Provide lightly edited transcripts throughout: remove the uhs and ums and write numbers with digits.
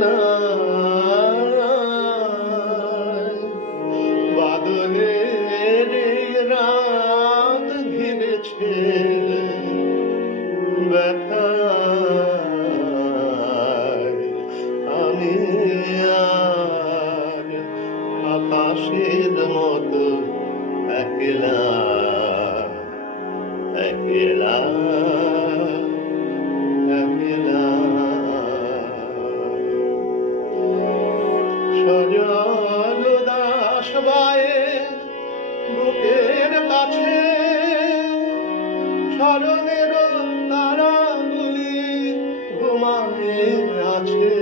ভাবনায় বাদলের রাত ঘিরেছে ব্যথায় আমি আর আকাশের মতো একলা একলা একলা সজল দাস বায়ে বুকের কাছে স্মরণের তারাগুলি ঘুমায়ে আছে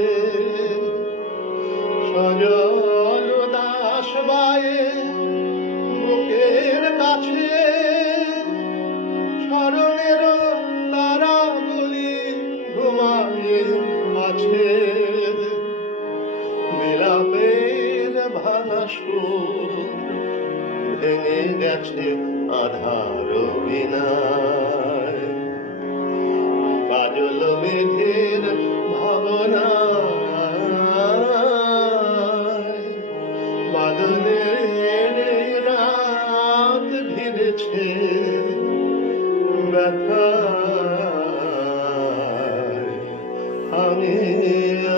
সজল দাস বায়ে বুকের কাছে স্মরণের তারাগুলি ঘুমায়ে আছে বিলাপের ভাঙা সুর ভেঙে গেছে আধার বিনায় কাজল মেঘের ভাবনায় বাদলের রাত ঘিরেছে ব্যথায় আমি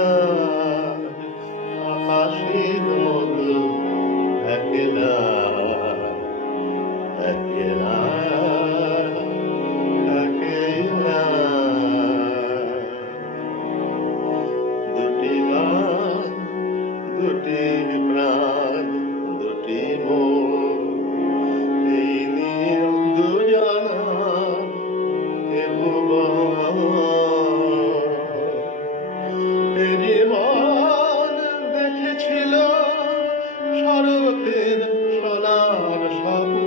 আর আকাশের মতো একলা একলা একলা দুটি গান দুটি প্রাণ দুটি মন এই নিয়ে দুজনার এ ভুবন এ জীবন দেখেছিল শরতের সোনার স্বপ্ন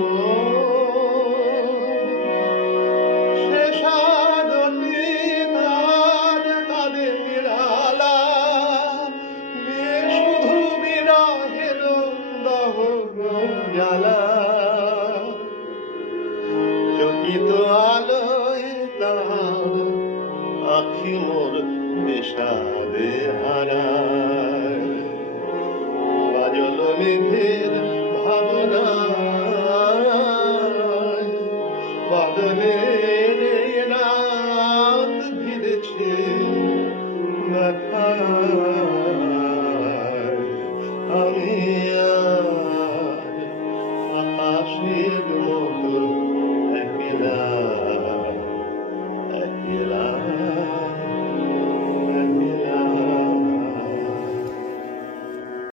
সে সাদটি তার তাদের নিরালা নিয়ে শুধু বিরহের দহন জ্বালা চকিত আলোয় তার আখি মোর বিষাদে হারায় কাজল মেঘের ভাবনায় বাদলের রাত ঘিরেছে ব্যথায় আমি আর আকাশের মতো একলা